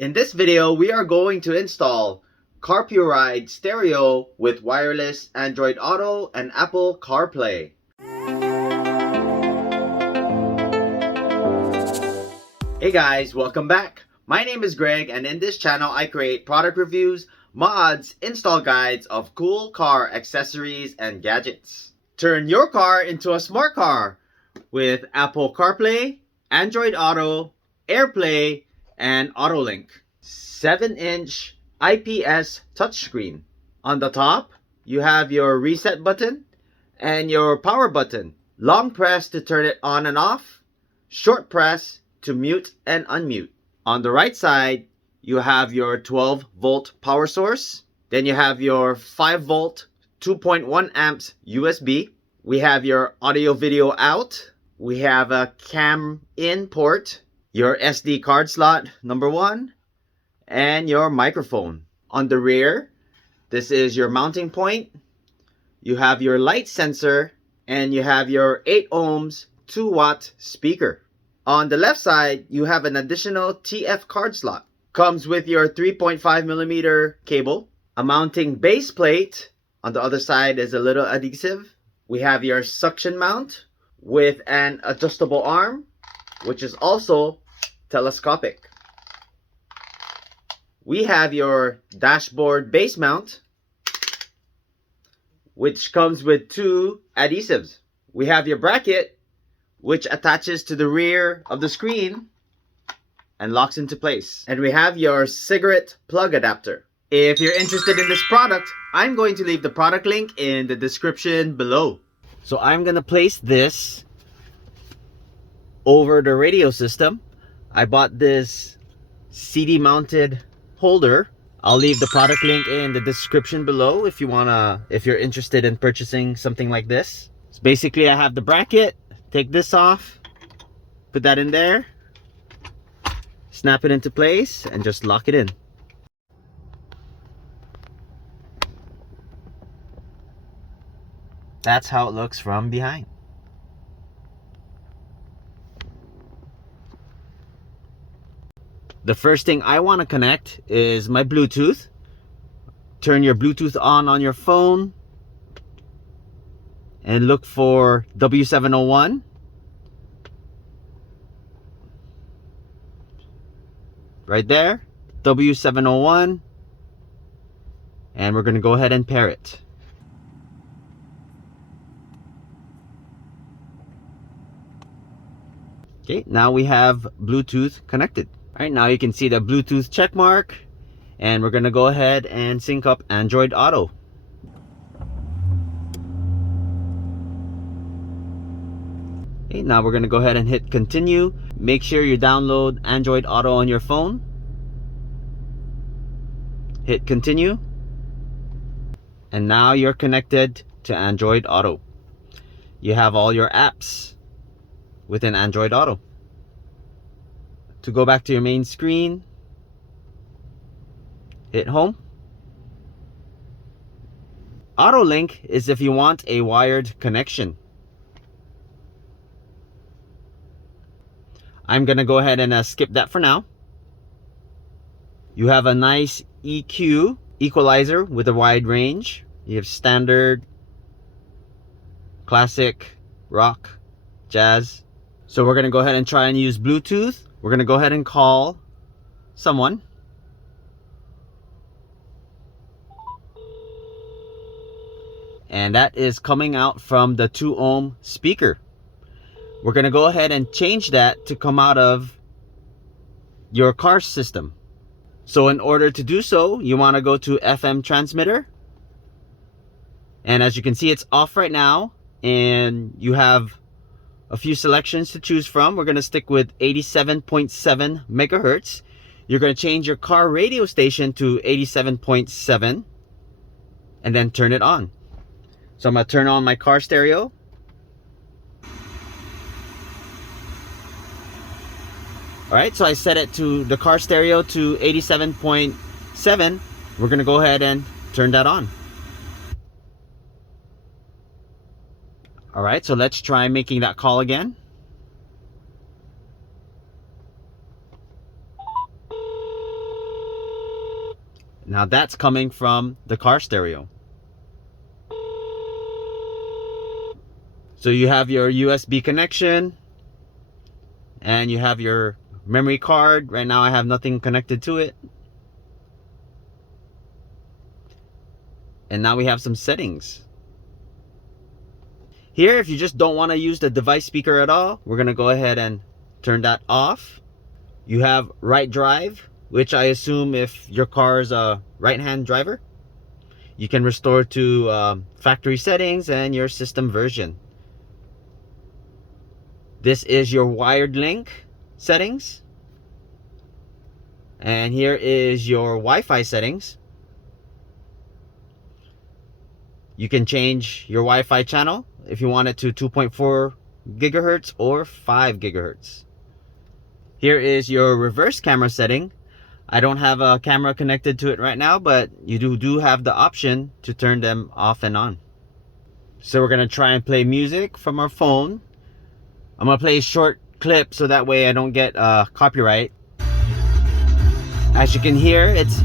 In this video, we are going to install Carpuride stereo with wireless Android Auto and Apple Carplay. Hey guys, welcome back. My name is Greg, and in this channel I create product reviews, mods, install guides of cool car accessories and gadgets. Turn your car into a smart car with Apple CarPlay, Android Auto, AirPlay, and AutoLink. 7-inch IPS touchscreen. On the top, you have your reset button and your power button. Long press to turn it on and off. Short press to mute and unmute. On the right side, you have your 12-volt power source. Then you have your 5-volt 2.1 amps USB. We have your audio video out. We have a cam in port, your SD card slot number 1, and your microphone. On the rear, this is your mounting point. You have your light sensor, and you have your 8 ohms 2-watt speaker. On the left side, you have an additional TF card slot. Comes with your 3.5mm cable, a mounting base plate. On the other side is a little adhesive. We have your suction mount with an adjustable arm, which is also telescopic. We have your dashboard base mount, which comes with 2 adhesives. We have your bracket, which attaches to the rear of the screen and locks into place. And we have your cigarette plug adapter. If you're interested in this product, I'm going to leave the product link in the description below. So I'm going to place this over the radio system. I bought this CD mounted holder. I'll leave the product link in the description below if you're interested in purchasing something like this. So basically I have the bracket. Take this off, put that in there, snap it into place, and just lock it in. That's how it looks from behind. The first thing I want to connect is my Bluetooth. Turn your Bluetooth on your phone and look for W701. Right there, W701. And we're going to go ahead and pair it. Okay, now we have Bluetooth connected. All right, now you can see the Bluetooth check mark, and we're going to go ahead and sync up Android Auto. Okay, now we're going to go ahead and hit continue. Make sure you download Android Auto on your phone. Hit continue. And now you're connected to Android Auto. You have all your apps within Android Auto. To go back to your main screen, hit home. AutoLink is if you want a wired connection. I'm gonna go ahead and skip that for now. You have a nice EQ equalizer with a wide range. You have standard, classic, rock, jazz. So we're gonna go ahead and try and use Bluetooth. We're gonna go ahead and call someone. And that is coming out from the 2 ohm speaker. We're going to go ahead and change that to come out of your car system. So in order to do so, you want to go to FM transmitter. And as you can see, it's off right now. And you have a few selections to choose from. We're going to stick with 87.7 megahertz. You're going to change your car radio station to 87.7 and then turn it on. So I'm going to turn on my car stereo. Alright, so I set it to the car stereo to 87.7. We're going to go ahead and turn that on. Alright, so let's try making that call again. Now that's coming from the car stereo. So you have your USB connection and you have your memory card. Right now I have nothing connected to it. And now we have some settings. Here, if you just don't want to use the device speaker at all, we're going to go ahead and turn that off. You have right drive, which I assume if your car is a right-hand driver, you can restore to factory settings and your system version. This is your wired link settings. And here is your Wi-Fi settings. You can change your Wi-Fi channel if you want it to 2.4 gigahertz or 5 gigahertz. Here is your reverse camera setting. I don't have a camera connected to it right now, but you do have the option to turn them off and on. So we're gonna try and play music from our phone. I'm gonna play a short clip so that way I don't get copyright. As you can hear, it's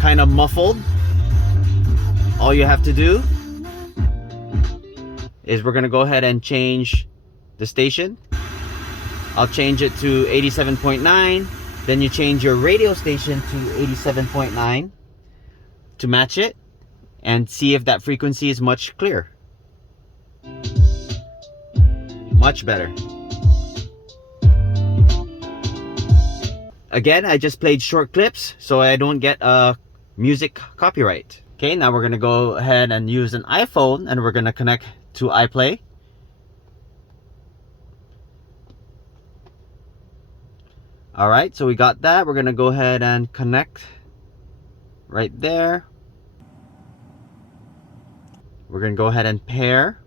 kind of muffled. All you have to do is we're gonna go ahead and change the station. I'll change it to 87.9. Then you change your radio station to 87.9 to match it and see if that frequency is much clearer. Much better. Again, I just played short clips so I don't get a music copyright. Okay, now we're gonna go ahead and use an iPhone and we're gonna connect to iPlay. All right, so we got that. We're gonna go ahead and connect right there. We're gonna go ahead and pair.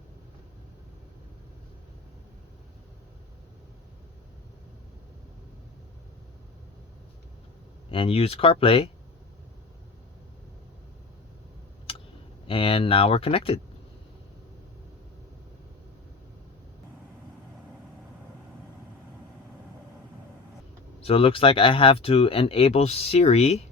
And use Carplay. And now we're connected. So it looks like I have to enable Siri.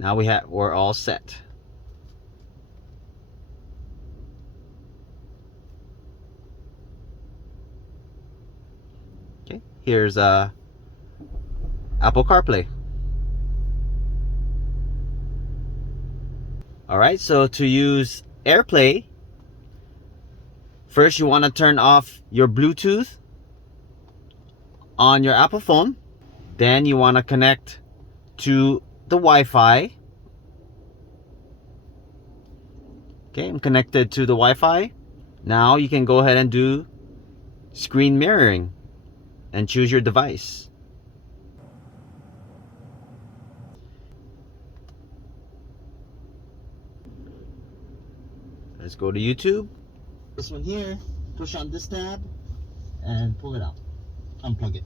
Now we're all set. Okay, here's Apple CarPlay. Alright, so to use AirPlay, first you want to turn off your Bluetooth on your Apple phone. Then you want to connect to the Wi-Fi. Okay, I'm connected to the Wi-Fi. Now you can go ahead and do screen mirroring and choose your device. Let's go to YouTube. This one here, push on this tab and pull it out. Unplug it.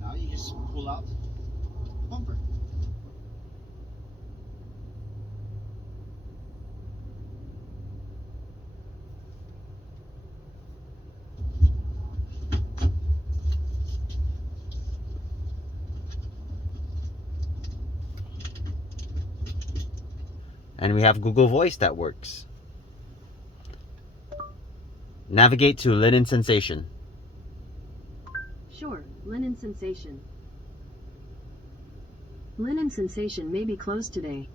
Now you just pull out the bumper. And we have Google Voice that works. Navigate to Linen Sensation. Sure, Linen Sensation. Linen Sensation may be closed today.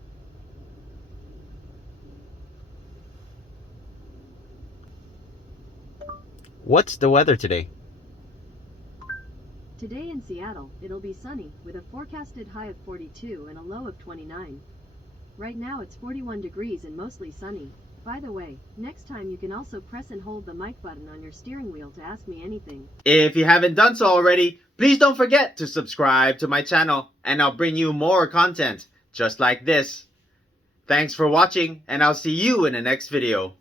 What's the weather today? Today in Seattle, it'll be sunny, with a forecasted high of 42 and a low of 29. Right now it's 41 degrees and mostly sunny. By the way, next time you can also press and hold the mic button on your steering wheel to ask me anything. If you haven't done so already, please don't forget to subscribe to my channel and I'll bring you more content just like this. Thanks for watching and I'll see you in the next video.